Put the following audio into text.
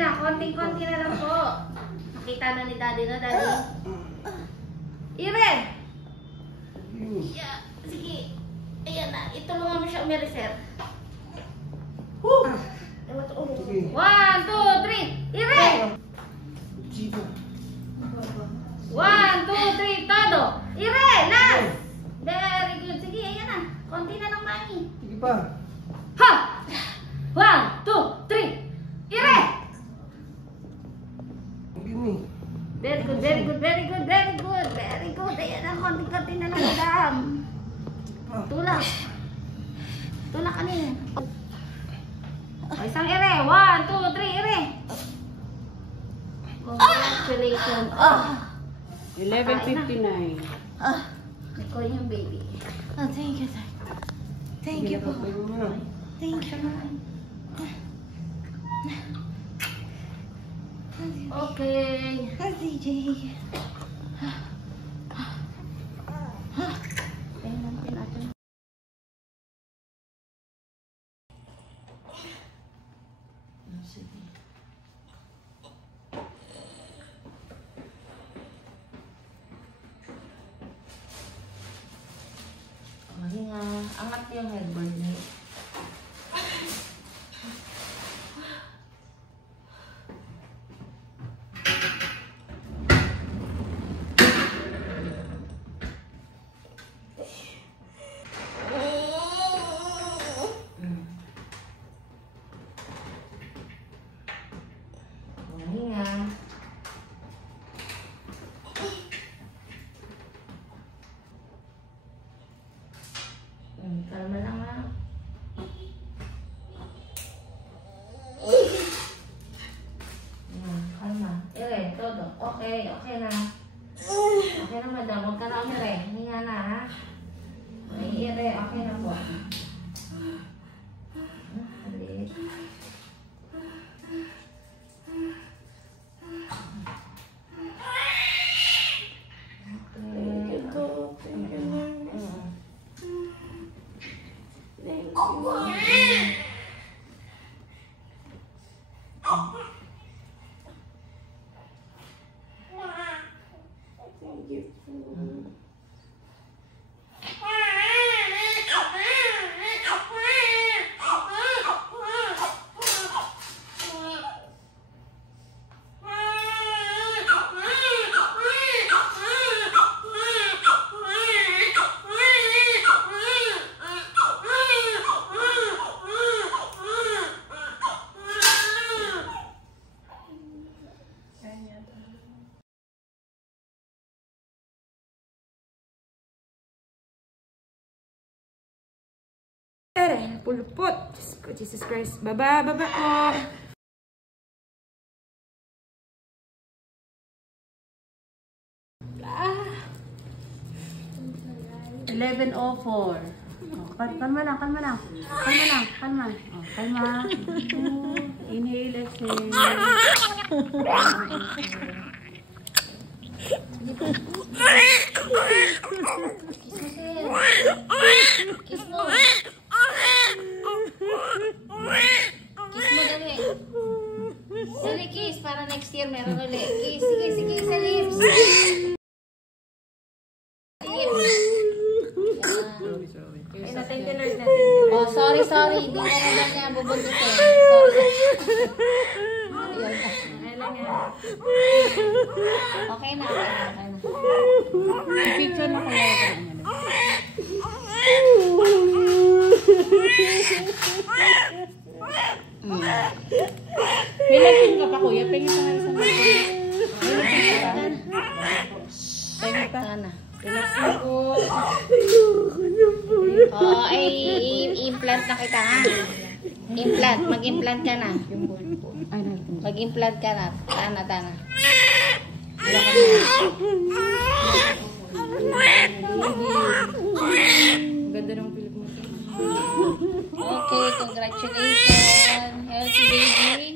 na. Konting-konti na lang po. Nakita na ni Daddy na, Daddy. Iren! Yeah. Sige. Ayan na. Itulungan mo siya umireser. Woo! 1, 2, 3. Iren! 1, 2, 3. Todo. Iren! Last! Very good. Sige, ayan na. Konti na lang, Mami. Sige pa. Ha! 1, 2, 3. Ire! Very good, very good, very good, very good, very good. Ayan na, konti-konti na lang, madam. Tulak. Tulak kanina. O, isang ire. 1, 2, 3, ire. Congratulations. 11:59. Ikaw yung baby. Oh, thank you, sir. Thank you po. Thank you. Okay. CJ. Hinga. Angat yung headboard niya. Hinga. Kalma lang ha. Kalma. Ire, todo. Okay, okay na. Okay na, madam. Huwag ka na umire. Hinga na ha. Ire, okay na po. Halit. Pulpot. Jesus Christ. Baba ko. 11:04. Kalma lang. Kalma. Inhale, exhale. Kiss mo. Dali. Dali, kiss. Para next year meron ulit. Kiss. Sige, sa lips. Oh, sorry. Hindi na naman niya bubuntutin. Sorry. Okay na. Picture na ko lang. May lapin ka pa, kuya. Pengin pa nga isang lapin. May lapin ka pa. Pengin pa. Relax mo po. Oh, ay implant na kita ha. Mag-implant ka na. Mag-implant ka na. Tana. Ganda ng pilik mo. Okay, congratulations. Healthy baby.